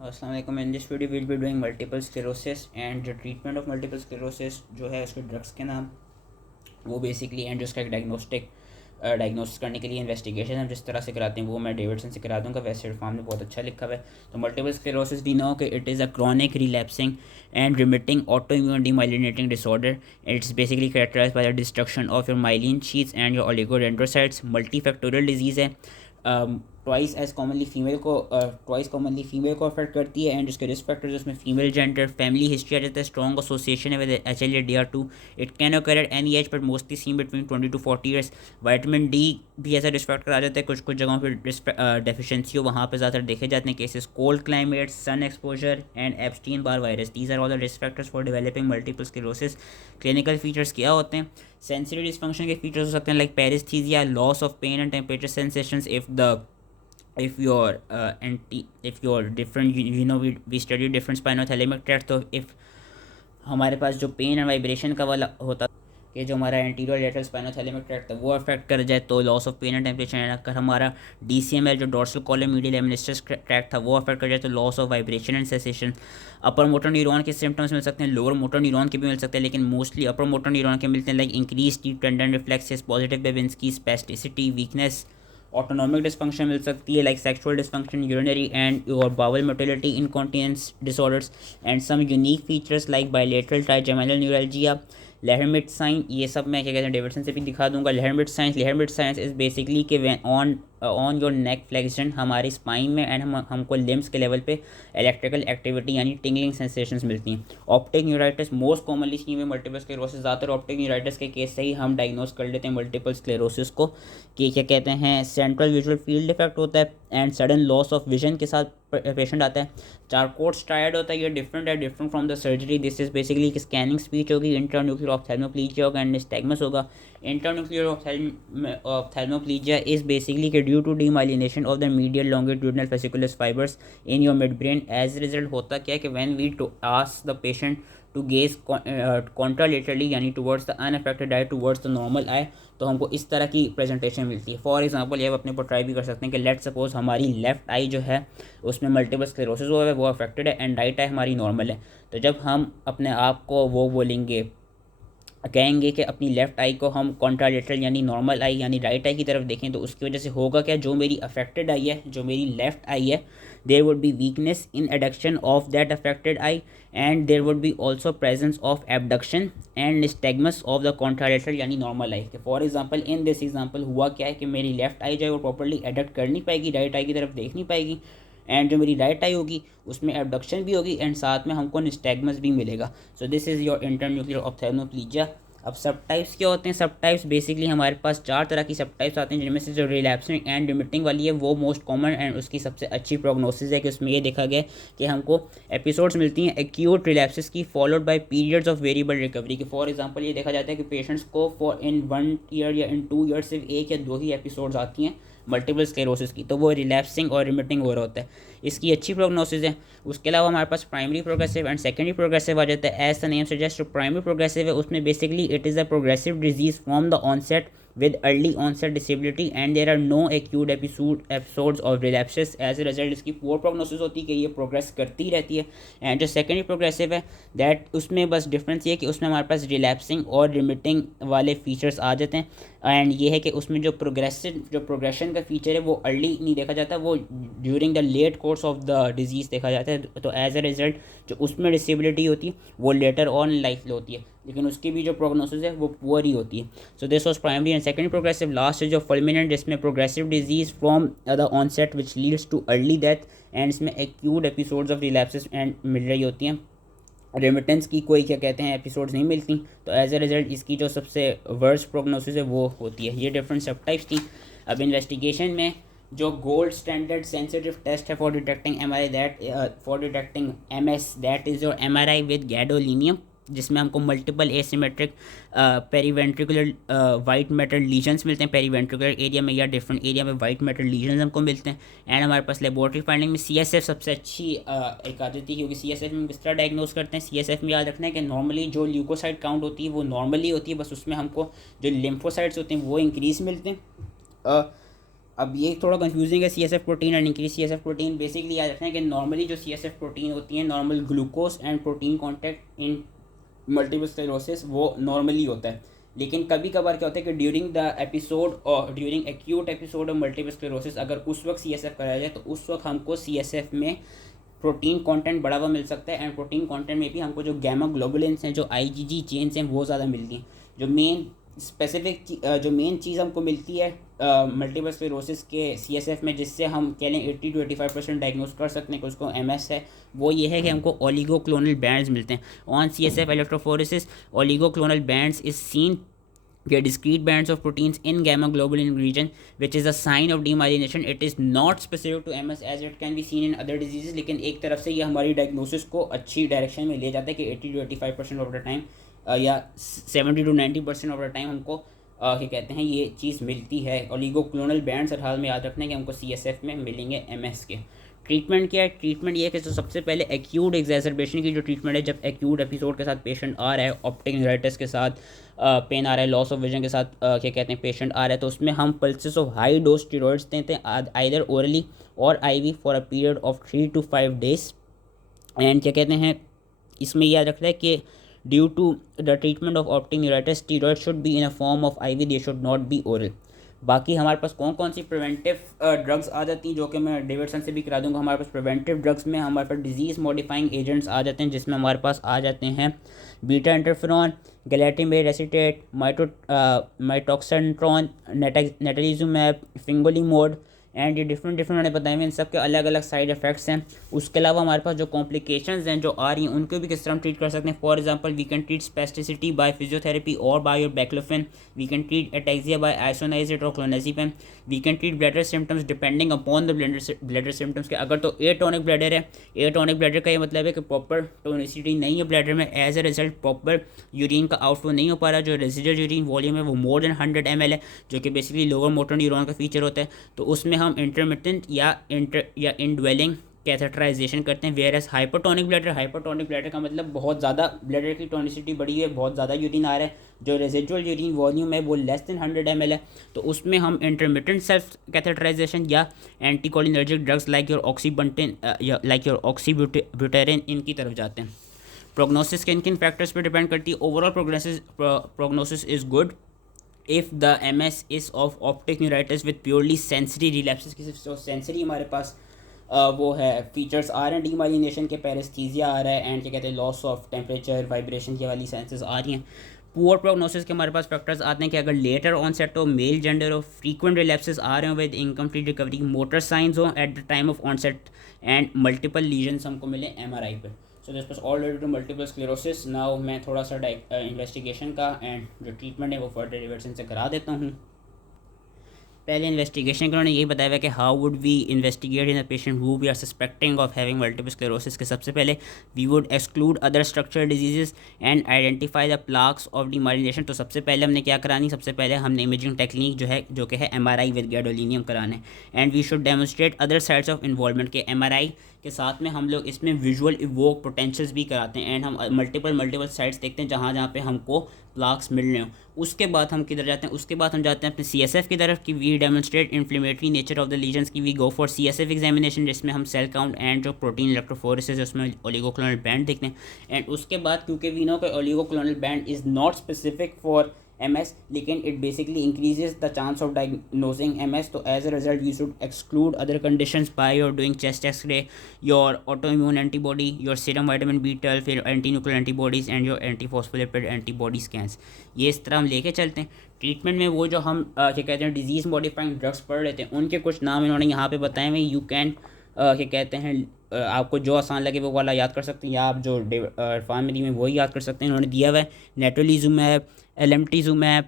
अस्सलाम वालेकुम। In this video will be doing multiple sclerosis and जो ट्रीटमेंट ऑफ मल्टीपल स्क्लेरोसिस जो है उसके ड्रग्स के नाम वो बेसिकली एंड उसका एक डायग्नोसिस करने के लिए इन्वेस्टिगेशन हम जिस तरह से कराते हैं वो मैं डेविडसन से करा दूंगा। वैसे फॉर्म में बहुत अच्छा लिखा हुआ है। तो मल्टीपल स्क्लेरोसिस वी नो कि it is a chronic relapsing and remitting autoimmune demyelinating disorder. It's basically characterise by the destruction of your myelin sheaths and your oligodendrocytes. Multifactorial disease है। ट्वाइस कॉमनली फीमेल को affect करती है and उसके risk factors उसमें female gender, family history आ जाता है, strong association है विद HL या DR2। It can occur at any age but mostly seen between 20 to 40 years। Vitamin D भी ऐसा रिस्क फैक्टर आ जाता है। कुछ कुछ जगहों पर डेफिशिएंसी हो वहाँ पर ज़्यादातर देखे जाते हैं cases. Cold climate, sun exposure and Epstein Barr virus, these are all the risk factors for developing multiple sclerosis. Clinical features क्या होते हैं? सेंसरी डिसफंक्शन के फीचर्स हो सकते हैं like paresthesia, loss of pain and temperature sensations. if you're different, we study different spinothalamic tract। तो if हमारे पास जो पेन एंड वाइब्रेशन का वाला होता कि जो हमारा एंटीरियर लेटरल स्पाइनोथैलेमिक ट्रैक्ट था वो अफेक्ट कर जाए तो loss of pain and temperature. अगर हमारा DCML जो dorsal column medial lemniscus tract था वो अफेक्ट कर जाए तो loss of vibration and sensation. Upper motor neuron के सिम्टम्स मिल सकते हैं, लोअर मोटर न्यूरॉन के भी मिल सकते हैं, लेकिन मोस्टली अपर मोटर न्यूरॉन के मिलते हैं like increase deep tendon reflexes, positive Babinski, spasticity, weakness. Autonomic dysfunction मिल सकती है like sexual dysfunction, urinary and और bowel motility, incontinence disorders and some unique features like bilateral trigeminal neuralgia, Lhermitte sign. ये सब मैं क्या कहते हैं डेविडसन से भी दिखा दूंगा। लेहरमिट साइंस इज बेसिकली कि ऑन योर नेक फ्लेक्शन हमारी स्पाइन में एंड हमको लिम्स के लेवल पे इलेक्ट्रिकल एक्टिविटी यानी टिंगलिंग सेंसेशंस मिलती हैं। Optic neuritis most commonly scheme में मल्टीपल स्क्लेरोसिस, ज़्यादातर ऑप्टिक न्यूराइटिस के केस से ही हम डायग्नोस कर लेते हैं मल्टीपल स्क्लेरोसिस को कि क्या कहते हैं सेंट्रल विजुअल फील्ड इफेक्ट होता है and sudden loss of vision के साथ पेशेंट आता है। चारकोट स्ट्राइड होता है, ये different from the surgery. This is basically scanning speech होगी, इंटरन्यूक्लियर ऑप्थेल्मोप्लीजिया होगा एंड निस्टैग्मस होगा। इंटरन्यूक्लियर ऑप्थेल्मोप्लीजिया इज बेसिकली कि due to demyelination of the medial longitudinal fasciculus fibres in your midbrain. As result होता क्या है कि when we to ask the patient to gaze contralaterally यानी towards the unaffected eye towards the normal eye, तो हमको इस तरह की प्रेजेंटेशन मिलती है। फॉर एग्जांपल ये आप अपने पर ट्राई भी कर सकते हैं कि लेट सपोज हमारी लेफ्ट आई जो है उसमें मल्टीपल स्क्लेरोसिस हुआ है, वो अफेक्टेड है एंड राइट आई हमारी नॉर्मल है। तो जब हम अपने आप को वो बोलेंगे कहेंगे कि अपनी लेफ़्ट आई को हम कॉन्ट्रालेटरल यानी नॉर्मल आई यानी राइट आई की तरफ देखें, तो उसकी वजह से होगा क्या, जो मेरी अफेक्टेड आई है, जो मेरी लेफ़्ट आई है, there would be weakness in adduction of that affected eye and there would be also presence of abduction and nystagmus of the contralateral यानी normal eye. For example in this example हुआ क्या है कि मेरी left आई जो है वो properly adduct कर नहीं पाएगी, राइट आई की तरफ देख नहीं पाएगी एंड जो मेरी राइट आई होगी उसमें एबडक्शन भी होगी एंड साथ में हमको निस्टैग्मस भी मिलेगा। So this is your internuclear ophthalmoplegia. अब सब टाइप्स क्या होते हैं? सब टाइप्स बेसिकली हमारे पास 4 तरह की सब टाइप्स आते हैं, जिनमें से जो रिलैप्सिंग एंड रिमिटिंग वाली है वो मोस्ट कॉमन एंड उसकी सबसे अच्छी प्रोग्नोसिस है कि उसमें ये देखा गया कि हमको एपिसोड्स मिलती हैं एक्यूट रिलैप्सिस की followed by periods of variable recovery की। फॉर एग्जांपल ये देखा जाता है कि पेशेंट्स को इन 1 ईयर या इन 2 ईयर सिर्फ 1 या 2 ही एपिसोड्स आती हैं मल्टीपल स्क्लेरोसिस की, तो वो रिलैप्सिंग और रिमिटिंग हो रहा होता है। इसकी अच्छी प्रोग्नोसिस है। उसके अलावा हमारे पास primary progressive and secondary progressive आ जाता है। एज द नेम सजेस्ट, जो प्राइमरी प्रोग्रेसिव है उसमें basically it is a progressive disease from the onset with early onset disability and there are no acute episodes of relapses। as a result इसकी पोर prognosis होती है कि ये progress करती रहती है। एंड जो सेकेंडरी प्रोग्रेसिव है दैट उसमें बस डिफरेंस ये है कि उसमें हमारे पास रिलैप्सिंग और रिमिटिंग वाले फीचर्स आ जाते हैं एंड ये है कि उसमें जो प्रोग्रेशन का फीचर है वो अर्ली नहीं देखा जाता, वो during the late course of the disease देखा जाता है। तो एज अ रिजल्ट जो उसमें डिसेबिलिटी होती है वो लेटर ऑन लाइफ में होती है, लेकिन उसकी भी जो प्रोग्नोसिस है वो पुअर ही होती है। So this was primary and secondary progressive. Last जो फुलमिनेंट जिसमें progressive disease from the onset which leads to early death and इसमें acute episodes of relapses and मिल रही होती हैं। रेमिटेंस की कोई क्या कहते हैं एपिसोड्स नहीं मिलती, तो एज अ रिजल्ट इसकी जो सबसे वर्स्ट प्रोग्नोसिस है वो होती है। ये डिफरेंट सब टाइप्स थी। अब इन्वेस्टिगेशन में जो गोल्ड स्टैंडर्ड सेंसिटिव टेस्ट है for detecting MS that is your MRI with gadolinium, जिसमें हमको multiple asymmetric periventricular white matter lesions मिलते हैं पेरीवेंट्रिकुलर एरिया में या डिफरेंट एरिया में वाइट मैटर लीजन्स हमको मिलते हैं। एंड हमारे पास लेबोरेटरी फाइंडिंग में CSF सबसे अच्छी एक आती थी, क्योंकि CSF में किस तरह डायग्नोस करते हैं। CSF में याद रखना है कि नॉर्मली जो ल्यूकोसाइट काउंट होती है वो नॉर्मली होती है, बस उसमें हमको जो लिम्फोसाइट्स होते हैं वो इंक्रीज मिलते हैं अब ये थोड़ा कंफ्यूजिंग है C S F protein and increase C S F protein. Basically याद रखना है कि नॉर्मली जो सी एस एफ प्रोटीन होती है, normal glucose and protein contact in multiple sclerosis वो नॉर्मली होता है। लेकिन कभी कभार क्या होता है कि ड्यूरिंग द एपिसोड और during acute episode of multiple sclerosis अगर उस वक्त सी एस एफ कराया जाए तो उस वक्त हमको सी एस एफ में प्रोटीन कंटेंट बढ़ावा मिल सकता है। एंड प्रोटीन कंटेंट में भी हमको जो गैमा ग्लोबुलिन्स हैं, जो आईजीजी चेन्स हैं, वो ज़्यादा मिलती हैं। जो मेन स्पेसिफिक जो मेन चीज़ हमको मिलती है मल्टीपल स्क्लेरोसिस के सीएसएफ में, जिससे हम कह लें 80 to 85% डायग्नोज कर सकते हैं कि उसको एमएस है, वो ये है कि हमको ओलिगोक्लोनल बैंड्स मिलते हैं on CSF electrophoresis. Oligoclonal bands is seen get discrete bands of proteins in gamma globulin region which is a sign of demyelination. It is not specific to MS as it can be seen in other diseases. लेकिन एक तरफ से ये हमारी diagnosis को अच्छी direction में ले जाता है कि 80 to 85% ऑफ द टाइम या 70 to 90% ऑफ द टाइम हमको क्या कहते हैं ये चीज़ मिलती है। ओलिगोक्लोनल बैंड्स हर हाल में याद रखना है कि हमको CSF में मिलेंगे MS के। ट्रीटमेंट क्या है? ट्रीटमेंट ये है कि तो सबसे पहले एक्यूट एग्जैसरबेशन की जो ट्रीटमेंट है, जब एक्यूट एपिसोड के साथ पेशेंट आ रहा है, ऑप्टिक न्यूराइटिस के साथ पेन आ रहा है, लॉस ऑफ विजन के साथ क्या कहते हैं पेशेंट आ रहा है, तो उसमें हम pulses of high dose steroids देते हैं आइदर ओरली और IV for a period of 3 to 5 days। And क्या कहते हैं इसमें याद रखना है कि due to the treatment of optic neuritis steroid should be in a form of IV, they should not be oral. बाकी हमारे पास कौन कौन सी प्रिवेंटिव ड्रग्स आ जाती हैं, जो कि मैं डेविडसन से भी करा दूंगा। हमारे पास प्रिवेंटिव ड्रग्स में हमारे पास डिजीज़ मॉडिफाइंग एजेंट्स आ जाते हैं, जिसमें हमारे पास आ जाते हैं बीटा इंटरफेरॉन, गैलेटिमेड एसीटेट, माइटोक्सेंट्रॉन, नेटलिजुमैब, फिंगोलिमोड एंड ये डिफरेंट उन्होंने बताए हुए इन सब के अलग अलग साइड इफ़ेक्ट्स हैं। उसके अलावा हमारे पास जो कॉम्प्लिकेशंस हैं जो आ रही हैं उनको भी किस तरह हम ट्रीट कर सकते हैं। For example we can treat spasticity by physiotherapy और by your baclofen, we can treat ataxia by isoniazid और clonazepam, we can treat bladder symptoms depending upon the bladder symptoms के। अगर तो एटोनिक ब्लैडर है, atonic bladder का ये मतलब है कि प्रॉपर टोनिसिटी नहीं है ब्लैडर में, as a result proper urine का आउटफ्लो नहीं हो पा रहा, जो रेजिडुअल यूरिन वॉल्यूम है वो मोर देन 100 ml है, जो कि बेसिकली लोअर मोटर न्यूरॉन का फीचर होता है। तो उसमें हम इंटरमिटेंट या इनड्वेलिंग कैथेटराइजेशन करते हैं। वेयर एज हाइपरटोनिक ब्लैडर का मतलब बहुत ज़्यादा ब्लैडर की टोनिसिटी बढ़ी है, बहुत ज़्यादा यूरिन आ रहा है, जो रेजिडुअल यूरिन वॉल्यूम है वो लेस देन 100 ml है, तो उसमें हम इंटरमिटेंट सेल्फ कैथेटराइजेशन या एंटीकोलिनर्जिक ड्रग्स लाइक योर ऑक्सीबंटिन या लाइक योर ऑक्सीब्यूटेरिन इनकी तरफ जाते हैं। प्रोग्नोसिस किन किन फैक्टर्स पर डिपेंड करती है? Overall prognosis is good if the MS is of optic neuritis with purely sensory relapses की सिर्फ सेंसरी हमारे पास वो है फीचर्स आ रहे हैं, डीमाइलिनेशन के, पैरेस्थीसिया आ रहा है, एंड क्या कहते हैं लॉस ऑफ टेम्परेचर, वाइब्रेशन की वाली सेंसेस आ रही हैं। पुअर प्रोग्नोसिस के हमारे पास फैक्टर्स आते हैं कि अगर लेटर ऑनसेट हो, मेल जेंडर हो, फ्रीक्वेंट रिलैप्सेस आ रहे हो with incomplete recovery, motor signs हो at the time of onset and multiple lesions हमको मिले MRI पर। So this was all related to multiple sclerosis. Now मैं थोड़ा सा इन्वेस्टिगेशन का एंड जो ट्रीटमेंट है वो फर्दर डेविडसन से करा देता हूँ। पहले इन्वेस्टिगेशन के उन्होंने यही बताया हुआ कि how would we investigate in a patient who we are suspecting of having multiple sclerosis के। सबसे पहले we would exclude other structural diseases and identify the plaques of demyelination. तो सबसे पहले हमने क्या करानी, सबसे पहले हमने इमेजिंग टेक्निक जो कि है MRI विद गैडोलिनियम कराना है। And we should demonstrate other sides of involvement के। MRI के साथ में हम लोग इसमें विजुअल इवोक पोटेंशियल्स भी कराते हैं एंड हम मल्टीपल साइट्स देखते हैं जहाँ पे हमको प्लाक्स मिल रहे हो। उसके बाद हम किधर जाते हैं, उसके बाद हम जाते हैं अपने CSF की तरफ कि we demonstrate inflammatory nature of the lesions की। We go for CSF examination जिसमें हम सेल काउंट एंड जो प्रोटीन इलेक्ट्रोफोरेसिस है उसमें ओलिगोक्लोनल बैंड देखते हैं। एंड उसके बाद क्योंकि वी नो कि oligoclonal band is not specific for MS, लेकिन it basically increases the chance of diagnosing MS, तो as a result you should exclude other conditions by your doing chest X-ray, your autoimmune antibody, your serum vitamin B12, फिर anti nuclear antibodies and your antiphospholipid antibody scans. ये इस तरह हम लेके चलते हैं। Treatment में वो जो हम क्या कहते हैं डिजीज़ मॉडिफाइंग ड्रग्स पढ़ रहे थे उनके कुछ नाम इन्होंने यहाँ पे बताए हुए। यू कैन क्या कहते हैं आपको जो आसान लगे वो वाला याद कर सकते हैं, या आप जो इरफान में दी में वही याद कर सकते हैं। उन्होंने दिया हुआ है नेटोलिजुमैब, एलएमटीजुमैब,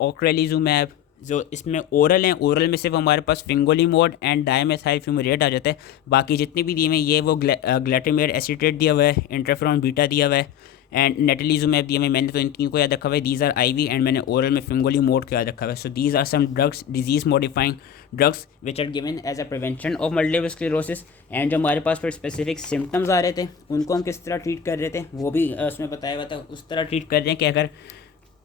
ओक्रेलिजुमैब, जो इसमें ओरल हैं। ओरल में सिर्फ हमारे पास फिंगोलिमोड एंड डाइमेथाइल फ्यूमेरेट आ जाता है। बाकी जितने भी दिए हुए ये वो ग्लैटिमेड एसीटेट दिया हुआ है, इंटरफेरॉन बीटा दिया हुआ है एंड नेटलिजुमैब दिया हुआ है। मैंने तो इन तीनों को याद रखा हुआ है, दीज आर IV, एंड मैंने ओरल में फिंगोलिमोड को याद रखा हुआ है। So these are some drugs, disease modifying drugs which are given as a prevention of multiple sclerosis. And जो हमारे पास फिर स्पेसिफिक सिम्टम्स आ रहे थे उनको हम किस तरह ट्रीट कर रहे थे वो भी उसमें बताया हुआ था। उस तरह ट्रीट कर रहे हैं कि अगर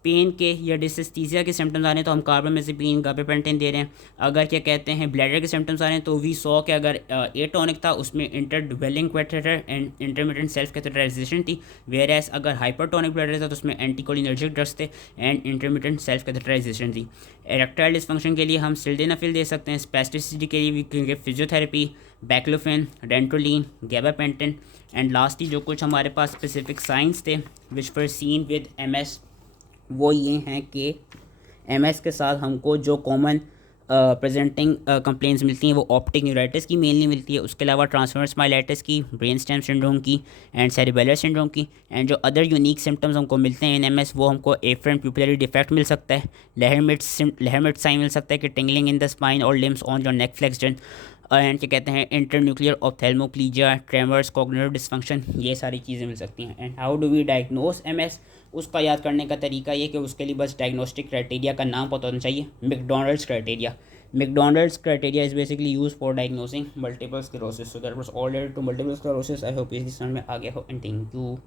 पेन के या डिसेस्थीसिया के सिम्टम्स आ रहे हैं तो हम कार्बामेज़ेपिन गाबापेंटिन दे रहे हैं। अगर क्या कहते हैं ब्लैडर के सिम्टम्स आ रहे हैं तो वी सॉ कि अगर एटोनिक था उसमें indwelling catheter and intermediate self catheterisation थी, वेयर एज अगर हाइपरटोनिक ब्लैडर था तो उसमें एंटीकोलिनर्जिक ड्रग्स थे एंड इंटरमीडिएट सेल्फ कैथेटराइजेशन थी। इरेक्टाइल डिसफंक्शन के लिए हम सिल्डेनाफिल दे सकते हैं। स्पेस्टिसिटी के लिए we can give physiotherapy, baclofen, dantrolene, gabapentin. And lastly जो कुछ हमारे पास स्पेसिफिक साइंस थे which were seen with MS, वो ये हैं कि एमएस के साथ हमको जो कॉमन प्रेजेंटिंग कंप्लेंट्स मिलती हैं वो ऑप्टिक न्यूराइटिस की मेनली मिलती है, उसके अलावा ट्रांसफर्स स्माइलाइटिस की, ब्रेन स्टेम सिंड्रोम की एंड सेरिबेलर सिंड्रोम की। एंड जो अदर यूनिक सिम्टम्स हमको मिलते हैं इन एमएस वो हमको एफरेंट प्यूपिलरी डिफेक्ट मिल सकता है, लहरमिट साइन मिल सकता है कि टिंगलिंग इन द स्पाइन और limbs on your neck flexion, and क्या कहते हैं internuclear ophthalmoplegia, tremors, cognitive dysfunction, ये सारी चीज़ें मिल सकती हैं। And how do we diagnose MS, उसका याद करने का तरीका ये कि उसके लिए बस डायग्नोस्टिक क्राइटेरिया का नाम पता होना चाहिए, McDonald's criteria. McDonald's criteria is basically use for diagnosing multiple sclerosis. So that was all related to multiple sclerosis. I hope इस समझ में आ गया हो एंड थैंक यू।